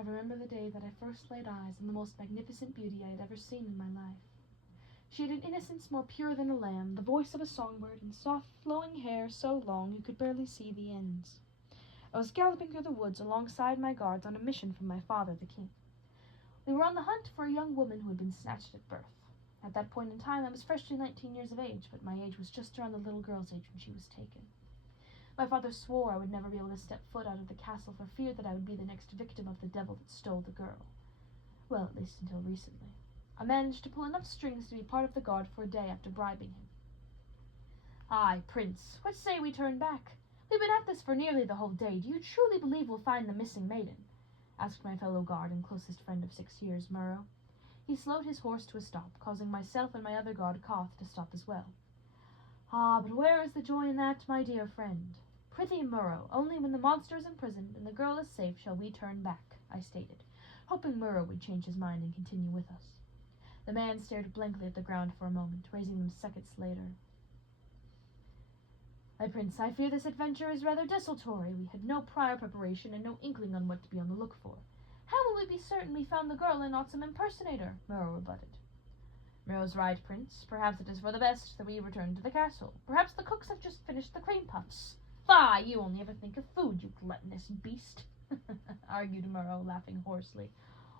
I remember the day that I first laid eyes on the most magnificent beauty I had ever seen in my life. She had an innocence more pure than a lamb, the voice of a songbird, and soft flowing hair so long you could barely see the ends. I was galloping through the woods alongside my guards on a mission from my father, the king. We were on the hunt for a young woman who had been snatched at birth. At that point in time, I was freshly 19 years of age, but my age was just around the little girl's age when she was taken. My father swore I would never be able to step foot out of the castle for fear that I would be the next victim of the devil that stole the girl. Well, at least until recently. I managed to pull enough strings to be part of the guard for a day after bribing him. "Aye, Prince, what say we turn back? We've been at this for nearly the whole day. Do you truly believe we'll find the missing maiden?" asked my fellow guard and closest friend of 6 years, Murrow. He slowed his horse to a stop, causing myself and my other guard, Koth, to stop as well. "Ah, but where is the joy in that, my dear friend? Prithee, Murrow, only when the monster is imprisoned and the girl is safe shall we turn back," I stated, hoping Murrow would change his mind and continue with us. The man stared blankly at the ground for a moment, raising them seconds later. "My prince, I fear this adventure is rather desultory. We had no prior preparation and no inkling on what to be on the look for. How will we be certain we found the girl and not some impersonator?" Murrow rebutted. "Murrow's right, Prince. Perhaps it is for the best that we return to the castle. Perhaps the cooks have just finished the cream puffs." "Fie! You only ever think of food, you gluttonous beast," argued Murrow, laughing hoarsely.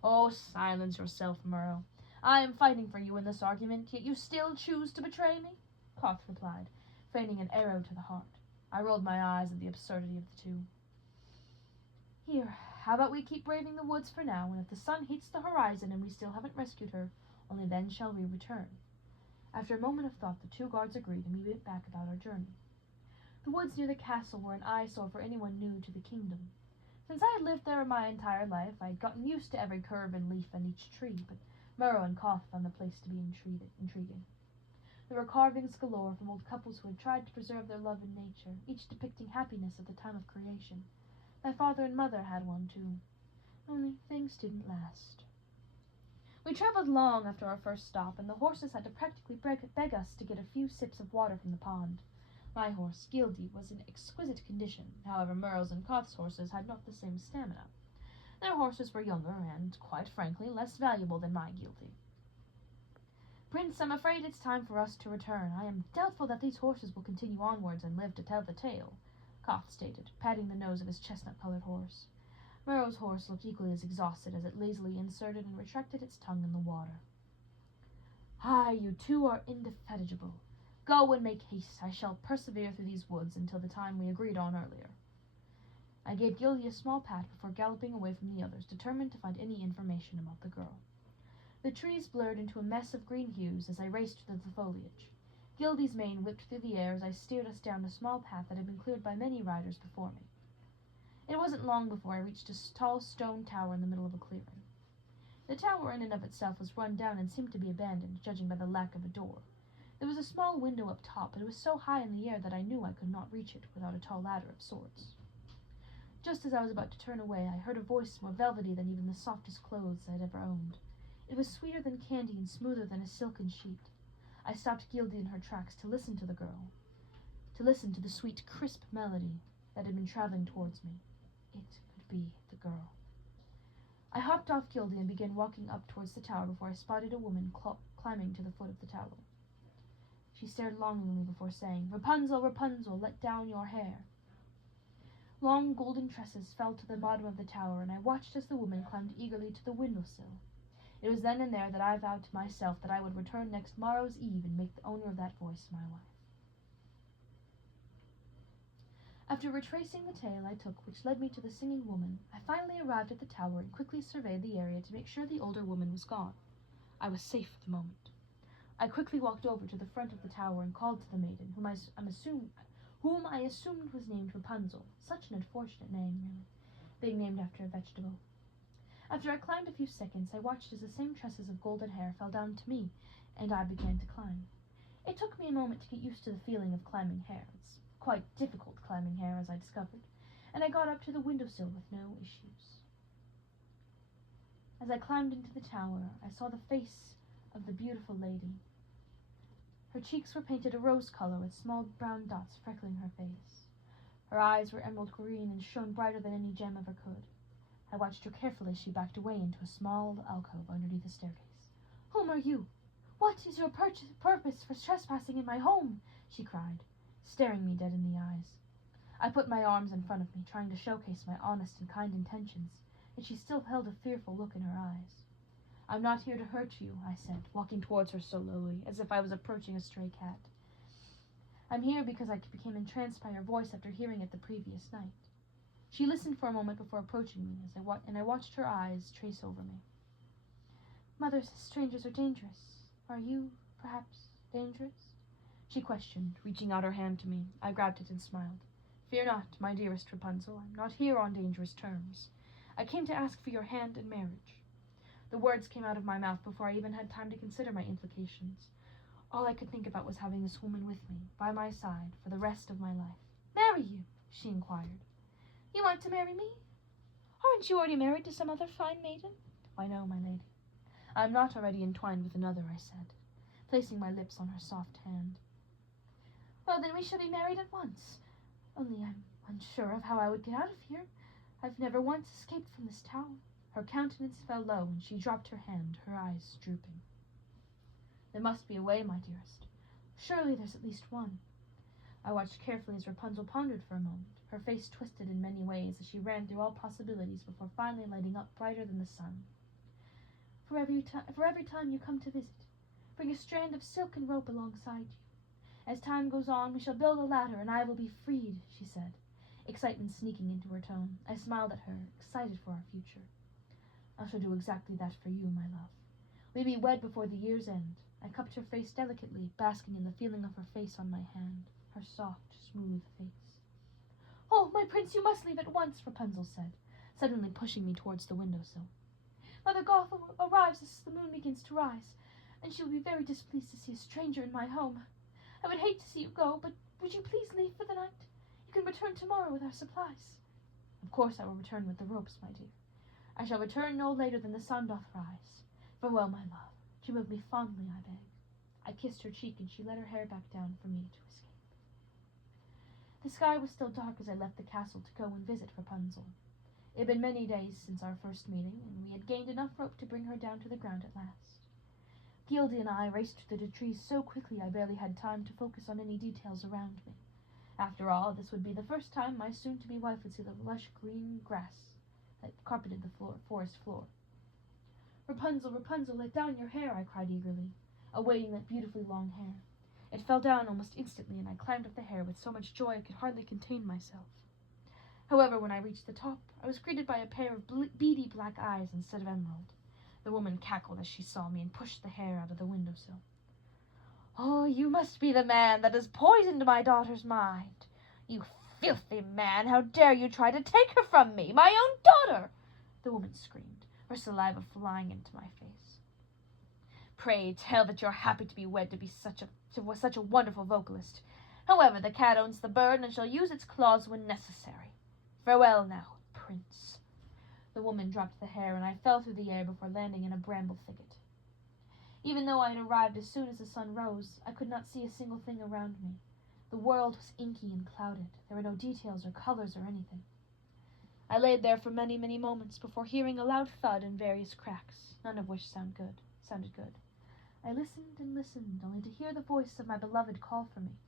"Oh, silence yourself, Murrow. I am fighting for you in this argument, yet you still choose to betray me," Koth replied, feigning an arrow to the heart. I rolled my eyes at the absurdity of the two. "Here, how about we keep braving the woods for now, and if the sun heats the horizon and we still haven't rescued her, only then shall we return." After a moment of thought, the two guards agreed, and we went back about our journey. The woods near the castle were an eyesore for anyone new to the kingdom. Since I had lived there my entire life, I had gotten used to every curve and leaf and each tree, but Murrow and Koth found the place to be intriguing. There were carvings galore from old couples who had tried to preserve their love in nature, each depicting happiness at the time of creation. My father and mother had one, too. Only things didn't last. We traveled long after our first stop, and the horses had to practically beg us to get a few sips of water from the pond. My horse, Gildy, was in exquisite condition. However, Murrow's and Koth's horses had not the same stamina. Their horses were younger and, quite frankly, less valuable than my Gildy. "Prince, I'm afraid it's time for us to return. I am doubtful that these horses will continue onwards and live to tell the tale," Koth stated, patting the nose of his chestnut-colored horse. Murrow's horse looked equally as exhausted as it lazily inserted and retracted its tongue in the water. "Aye, you two are indefatigable. Go and make haste. I shall persevere through these woods until the time we agreed on earlier." I gave Gildy a small pat before galloping away from the others, determined to find any information about the girl. The trees blurred into a mess of green hues as I raced through the foliage. Gildy's mane whipped through the air as I steered us down a small path that had been cleared by many riders before me. It wasn't long before I reached a tall stone tower in the middle of a clearing. The tower in and of itself was run down and seemed to be abandoned, judging by the lack of a door. There was a small window up top, but it was so high in the air that I knew I could not reach it without a tall ladder of sorts. Just as I was about to turn away, I heard a voice more velvety than even the softest clothes I had ever owned. It was sweeter than candy and smoother than a silken sheet. I stopped Gildy in her tracks to listen to the girl, to listen to the sweet, crisp melody that had been traveling towards me. It could be the girl. I hopped off Gildy and began walking up towards the tower before I spotted a woman climbing to the foot of the tower. She stared longingly before saying, "Rapunzel, Rapunzel, let down your hair." Long golden tresses fell to the bottom of the tower, and I watched as the woman climbed eagerly to the window-sill. It was then and there that I vowed to myself that I would return next morrow's eve and make the owner of that voice my wife. After retracing the tale I took which led me to the singing woman, I finally arrived at the tower and quickly surveyed the area to make sure the older woman was gone. I was safe for the moment. I quickly walked over to the front of the tower and called to the maiden, whom I assumed was named Rapunzel. Such an unfortunate name, really, being named after a vegetable. After I climbed a few seconds, I watched as the same tresses of golden hair fell down to me, and I began to climb. It took me a moment to get used to the feeling of climbing hair. It's quite difficult climbing hair, as I discovered, and I got up to the windowsill with no issues. As I climbed into the tower, I saw the face of the beautiful lady. Her cheeks were painted a rose color with small brown dots freckling her face. Her eyes were emerald green and shone brighter than any gem ever could. I watched her carefully as she backed away into a small alcove underneath the staircase. "Whom are you? What is your purpose for trespassing in my home?" she cried, staring me dead in the eyes. I put my arms in front of me, trying to showcase my honest and kind intentions, yet she still held a fearful look in her eyes. "I'm not here to hurt you," I said, walking towards her slowly, as if I was approaching a stray cat. "I'm here because I became entranced by your voice after hearing it the previous night." She listened for a moment before approaching me, and I watched her eyes trace over me. "Mother says strangers are dangerous. Are you, perhaps, dangerous?" she questioned, reaching out her hand to me. I grabbed it and smiled. "Fear not, my dearest Rapunzel. I'm not here on dangerous terms. I came to ask for your hand in marriage." The words came out of my mouth before I even had time to consider my implications. All I could think about was having this woman with me, by my side, for the rest of my life. "Marry you?" she inquired. "You want to marry me? Aren't you already married to some other fine maiden?" "Why, no, my lady. I am not already entwined with another," I said, placing my lips on her soft hand. "Well, then we shall be married at once. Only I'm unsure of how I would get out of here. I've never once escaped from this tower." Her countenance fell low, and she dropped her hand, her eyes drooping. "There must be a way, my dearest. Surely there's at least one." I watched carefully as Rapunzel pondered for a moment, her face twisted in many ways as she ran through all possibilities before finally lighting up brighter than the sun. For every time you come to visit, bring a strand of silk and rope alongside you. As time goes on, we shall build a ladder, and I will be freed," she said, excitement sneaking into her tone. I smiled at her, excited for our future. "I shall do exactly that for you, my love. We'll be wed before the year's end." I cupped her face delicately, basking in the feeling of her face on my hand, her soft, smooth face. "Oh, my prince, you must leave at once," Rapunzel said, suddenly pushing me towards the windowsill. "Mother Gothel arrives as the moon begins to rise, and she will be very displeased to see a stranger in my home. I would hate to see you go, but would you please leave for the night? You can return tomorrow with our supplies." "Of course I will return with the ropes, my dear. I shall return no later than the sun doth rise. Farewell, my love. Dream of me fondly, I beg." I kissed her cheek, and she let her hair back down for me to escape. The sky was still dark as I left the castle to go and visit Rapunzel. It had been many days since our first meeting, and we had gained enough rope to bring her down to the ground at last. Gildy and I raced through the trees so quickly I barely had time to focus on any details around me. After all, this would be the first time my soon-to-be wife would see the lush green grass that carpeted the forest floor. "Rapunzel, Rapunzel, let down your hair," I cried eagerly, awaiting that beautifully long hair. It fell down almost instantly, and I climbed up the hair with so much joy I could hardly contain myself. However, when I reached the top, I was greeted by a pair of beady black eyes instead of emerald. The woman cackled as she saw me and pushed the hair out of the windowsill. "Oh, you must be the man that has poisoned my daughter's mind. You filthy man, how dare you try to take her from me, my own daughter!" the woman screamed, her saliva flying into my face. "Pray tell that you're happy to be wed to such a wonderful vocalist. However, the cat owns the bird and shall use its claws when necessary. Farewell now, prince." The woman dropped the hair, and I fell through the air before landing in a bramble thicket. Even though I had arrived as soon as the sun rose, I could not see a single thing around me. The world was inky and clouded. There were no details or colors or anything. I lay there for many, many moments before hearing a loud thud and various cracks, none of which sounded good. I listened and listened, only to hear the voice of my beloved call for me.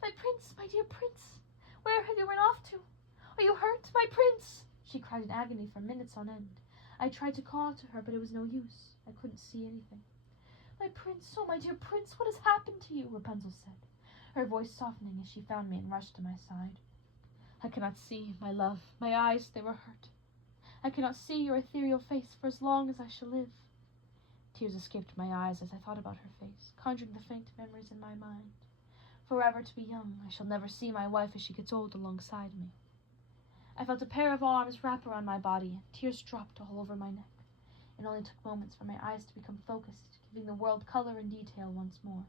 "My prince, my dear prince, where have you run off to? Are you hurt, my prince?" she cried in agony for minutes on end. I tried to call to her, but it was no use. I couldn't see anything. "My prince, oh my dear prince, what has happened to you?" Rapunzel said, her voice softening as she found me and rushed to my side. "I cannot see, my love. My eyes, they were hurt. I cannot see your ethereal face for as long as I shall live." Tears escaped my eyes as I thought about her face, conjuring the faint memories in my mind. Forever to be young, I shall never see my wife as she gets old alongside me. I felt a pair of arms wrap around my body, and tears dropped all over my neck. It only took moments for my eyes to become focused, giving the world color and detail once more.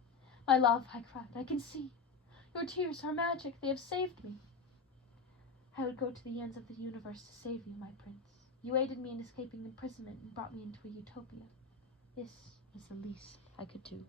"My love," I cried, "I can see. Your tears are magic. They have saved me." "I would go to the ends of the universe to save you, my prince. You aided me in escaping imprisonment and brought me into a utopia. This is the least I could do."